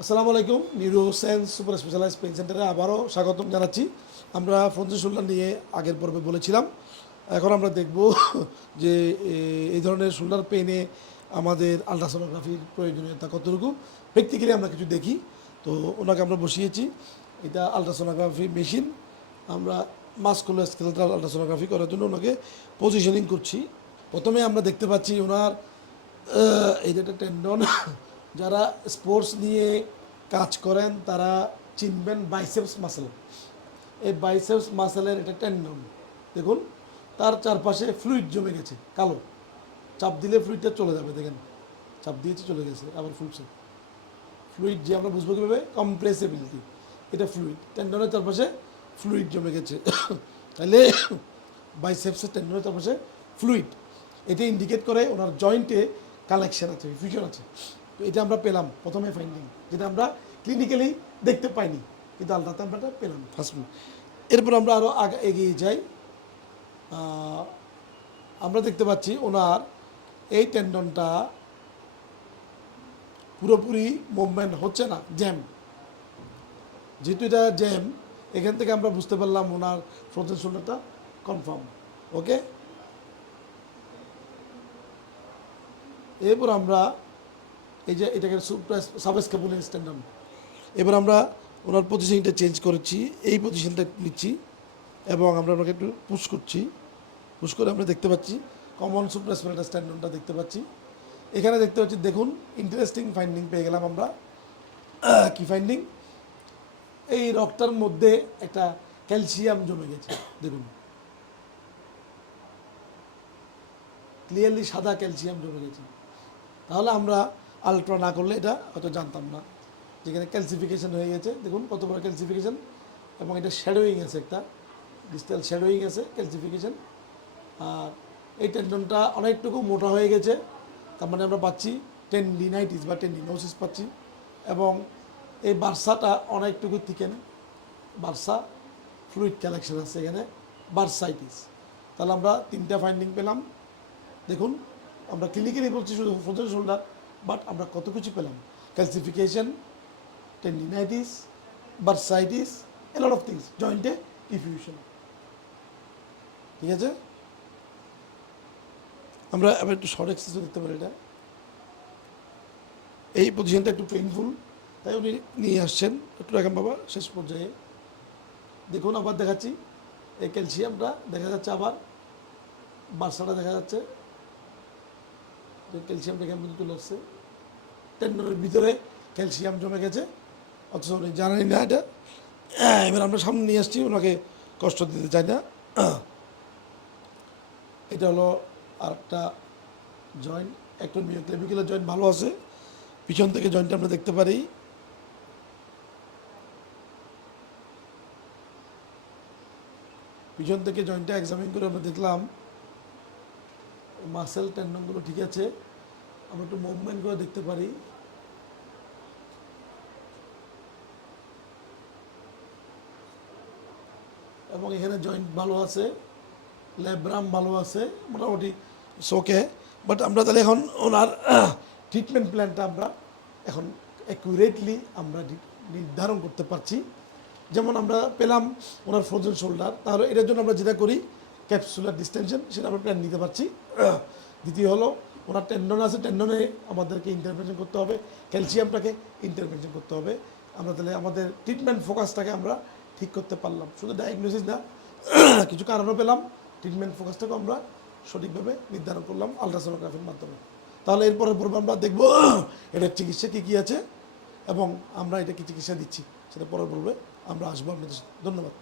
আসসালামু আলাইকুম। Neuro science super specialized pain সেন্টারে আবারও স্বাগতম জানাচ্ছি। আমরা ফ্রোজেন শোল্ডার নিয়ে আগের পর্বে বলেছিলাম। এখন আমরা দেখব যে এই ধরনের শোল্ডার পেইনে আমাদের আল্ট্রাসোনোগ্রাফির প্রয়োজনীয়তা কতটুকু। প্র্যাকটিক্যালি আমরা কিছু দেখি। তো ওনাকে আমরা বসিয়েছি, এটা আল্ট্রাসোনোগ্রাফি মেশিন। আমরা মাস্কুলোস্কেলেটাল আল্ট্রাসোনোগ্রাফি করার জন্য ওনাকে পজিশনিং করছি। প্রথমে আমরা দেখতে পাচ্ছি ওনার এই যে একটা টেন্ডন, যারা স্পোর্টস নিয়ে কাজ করেন তারা চিনবেন বাইসেপস মাসেল। এই বাইসেপস মাসেলের এটা টেন্ডন দেখুন, তার চারপাশে ফ্লুইড জমে গেছে কালো। চাপ দিলে ফ্লুইডটা চলে যাবে, দেখেন চাপ দিয়েছে চলে গেছে, আবার ফুলছে। ফ্লুইড যে আমরা বুঝবো কীভাবে, কম্প্রেসিবিলিটি, এটা ফ্লুইড। টেন্ডনের চারপাশে ফ্লুইড জমে গেছে, তাহলে বাইসেপসের টেন্ডনের চারপাশে ফ্লুইড, এটা ইন্ডিকেট করে ওনার জয়েন্টে কালেকশন আছে, ফিউশন আছে। তো এটা আমরা পেলাম প্রথমে ফাইন্ডিং, যেটা আমরা ক্লিনিক্যালি দেখতে পাইনি, কিন্তু আলট্রাতে আমরা পেলাম ফার্স্ট। এরপর আমরা আরও আগে এগিয়ে যাই। আমরা দেখতে পাচ্ছি ওনার এই টেন্ডনটা পুরোপুরি মুভমেন্ট হচ্ছে না, জ্যাম। যেহেতু এটা জ্যাম, এখান থেকে আমরা বুঝতে পারলাম ওনার ফ্রোজেন শোল্ডারটা কনফার্ম। ওকে, এরপর আমরা এই যে এটাকে সাবস্ক্যাপুলার টেন্ডন, এবার আমরা ওনার পজিশনটা চেঞ্জ করেছি, এই পজিশনটা নিচ্ছি এবং আমরা ওনাকে একটু পুশ করছি। পুশ করে আমরা দেখতে পাচ্ছি কমন সুপ্রাস্পাইনাল টেন্ডনটা দেখতে পাচ্ছি। এখানে দেখতে পাচ্ছি, দেখুন ইন্টারেস্টিং ফাইন্ডিং পেয়ে গেলাম আমরা। কি ফাইন্ডিং? এই রক্তটার মধ্যে একটা ক্যালসিয়াম জমে গেছে, দেখুন ক্লিয়ারলি সাদা ক্যালসিয়াম জমে গেছে। তাহলে আমরা আলট্রা না করলে এটা হয়তো জানতাম না, যেখানে ক্যালসিফিকেশন হয়ে গেছে। দেখুন কত বড় ক্যালসিফিকেশন, এবং এটা শ্যাডোয়িং আছে, একটা ডিজিটাল শ্যাডোয়িং আছে, ক্যালসিফিকেশন। আর এই টেন্ডনটা অনেকটুকু মোটা হয়ে গেছে, তার মানে আমরা পাচ্ছি টেন্ডিনাইটিস বা টেন্ডিনোসিস পাচ্ছি। এবং এই বার্সাটা অনেকটুকু থিকেন, বার্সা ফ্লুইড কালেকশন আছে এখানে, বার্সাইটিস। তাহলে আমরা তিনটা ফাইন্ডিং পেলাম। দেখুন আমরা ক্লিনিক্যালি বলছি শুধু ফ্রোজেন শোল্ডার, বাট আমরা কত কিছু পেলাম: calcification, tendinitis, bursitis, A lot of things, জয়েন্টে ইফিউশন। ঠিক আছে, আমরা আবার একটু শর্ট এক্সারসাইজ দেখতে পারি। এটা এই পজিশনটা একটু পেইনফুল, তাই উনি নিয়ে আসছেন। একটু রাখেন বাবা, শেষ পর্যায়ে দেখুন আবার দেখাচ্ছি। এই ক্যালসিয়ামটা দেখা যাচ্ছে, আবার বার্সাটা দেখা যাচ্ছে, ক্যালসিয়ামটা কেমন চলে আসছে, টেন্ডনের ভিতরে ক্যালসিয়াম জমে গেছে, অথচ উনি জানেন না এটা। এবার আমরা সামনে নিয়ে আসছি, ওনাকে কষ্ট দিতে চাই না। এটা হলো আর একটা জয়েন্ট, একটা ক্লেভিকুলার জয়েন্ট ভালো আছে, পিছন থেকে জয়েন্টটা আমরা দেখতে পারি। পিছন থেকে জয়েন্টটা এক্সামিন করে আমরা দেখলাম মাসেল টেন্ডনগুলো ঠিক আছে। আমরা একটু মুভমেন্ট করে দেখতে পারি। এবং এখানে জয়েন্ট ভালো আছে, ল্যাব্রাম ভালো আছে, মোটামুটি শোকে। বাট আমরা তাহলে এখন ওনার ট্রিটমেন্ট প্ল্যানটা আমরা এখন অ্যাকুরেটলি আমরা নির্ধারণ করতে পারছি। যেমন আমরা পেলাম ওনার ফ্রোজেন শোল্ডার, তাহলে এটার জন্য আমরা যেটা করি ক্যাপসুলার ডিস্টেনশন, সেটা আমরা প্ল্যান নিতে পারছি। দ্বিতীয় হলো ওনার টেন্ডন আছে, টেন্ডনে আমাদেরকে ইন্টারভেনশন করতে হবে, ক্যালসিয়ামটাকে ইন্টারভেনশন করতে হবে। আমরা তাহলে আমাদের ট্রিটমেন্ট ফোকাসটাকে আমরা ঠিক করতে পারলাম, শুধু ডায়াগনোসিস না, কিছু কারণও পেলাম, ট্রিটমেন্ট ফোকাসটাকে আমরা সঠিকভাবে নির্ধারণ করলাম আলট্রাসোনোগ্রাফির মাধ্যমে। তাহলে এরপরে পর্বে আমরা দেখব এটার চিকিৎসা কী কী আছে এবং আমরা এটা কি চিকিৎসা দিচ্ছি, সেটা পরের পর্বে আমরা আসবো আপনাদের সাথে। ধন্যবাদ।